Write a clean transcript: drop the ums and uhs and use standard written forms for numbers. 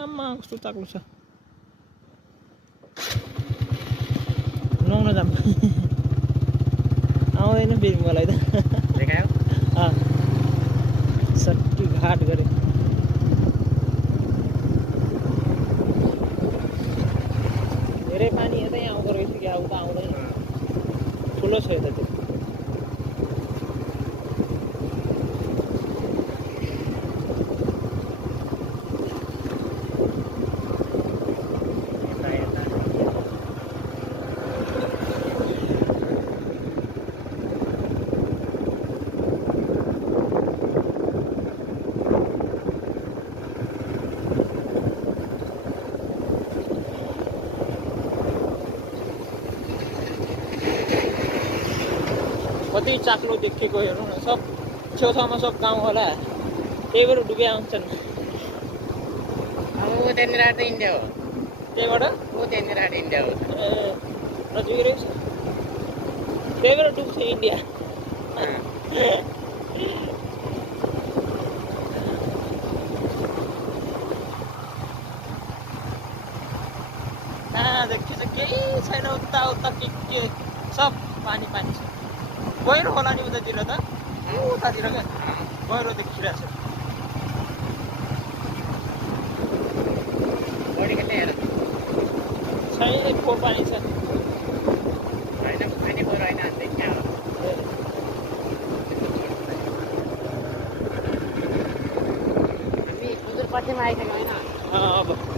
आम्मा कस्तो चाक्लो छ नुहाउन जाम आउँदैन फेरि मलाई त सट्टी घाट गरे धेरै पानी यतै आउँदो रहेछ कि आउँदा आउँदैन ठुलो छ यता त्यो कति चाक्लो देखेको हेर्नु न सब छेउछाउमा सब गाउँ होला त्यही भएर डुबे आउँछन् अब त्यहाँनिर त इन्डिया हो त्यहीबाट त्यहाँनिर इन्डिया हो ए नजिकै रहेछ त्यही भएर डुब्छ इन्डिया देखि चाहिँ केही छैन उता उता के सब पानी पानी छ गहिरो होला नि उतातिर त उतातिर क्या गहिरो देखिरहेको छ छैन फोहोर पानी छ सुदूरपश्चिममा आइसक्यो होइन अब